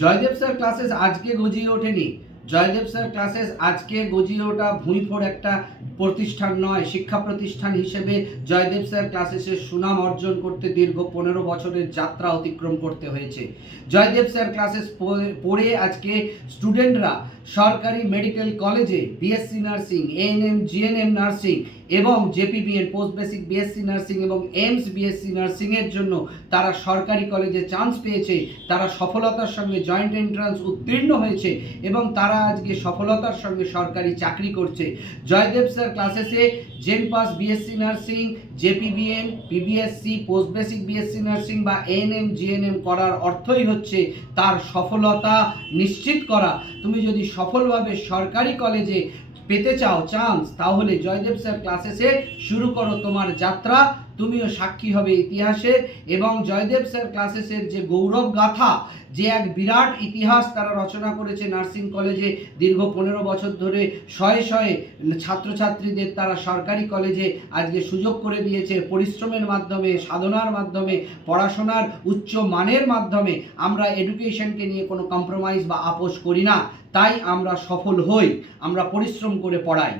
Joydeb sir classes আজকে গজিয়ে ওঠেনি। জয়দেব স্যার ক্লাসেস আজকে গজিয়ে ওঠা ভুঁইফোড় একটা প্রতিষ্ঠান নয়। শিক্ষা প্রতিষ্ঠান হিসেবে জয়দেব স্যার ক্লাসেসের সুনাম অর্জন করতে দীর্ঘ 15 বছরের যাত্রা অতিক্রম করতে হয়েছে। জয়দেব স্যার ক্লাসেস পড়ে আজকে স্টুডেন্টরা সরকারি মেডিকেল কলেজে BSc nursing, ANM, GNM nursing এবং JPBN post basic BSc nursing এবং এমস বিএসসি নার্সিংয়ের জন্য তারা সরকারি কলেজে চান্স পেয়েছে। তারা সফলতার সঙ্গে জয়েন্ট এন্ট্রান্স উত্তীর্ণ হয়েছে এবং তারা আজকে সফলতার সঙ্গে সরকারি চাকরি করছে। জয়দেব স্যার ক্লাসেসে জেন pass BSc nursing, JPBN, PBSc, post basic BSc nursing বা এএনএম, জিএনএম করার অর্থই হচ্ছে তার সফলতা নিশ্চিত করা। তুমি যদি সফলভাবে সরকারি কলেজে পেতে চাও চান্স, তাহলে জয়দেব স্যার ক্লাসেসে শুরু করো তোমার যাত্রা। তুমিও সাক্ষী হবে ইতিহাসের এবং জয়দেব স্যার ক্লাসেসের যে গৌরব গাথা, যে এক বিরাট ইতিহাস তারা রচনা করেছে নার্সিং কলেজে দীর্ঘ 15 বছর ধরে শয়ে শয়ে ছাত্রছাত্রীদের তারা সরকারি কলেজে আজকে সুযোগ করে দিয়েছে। পরিশ্রমের মাধ্যমে, সাধনার মাধ্যমে, পড়াশোনার উচ্চ মানের মাধ্যমে আমরা এডুকেশনকে নিয়ে কোনো কম্প্রোমাইজ বা আপোষ করি না। তাই আমরা সফল হই, আমরা পরিশ্রম করে পড়াই।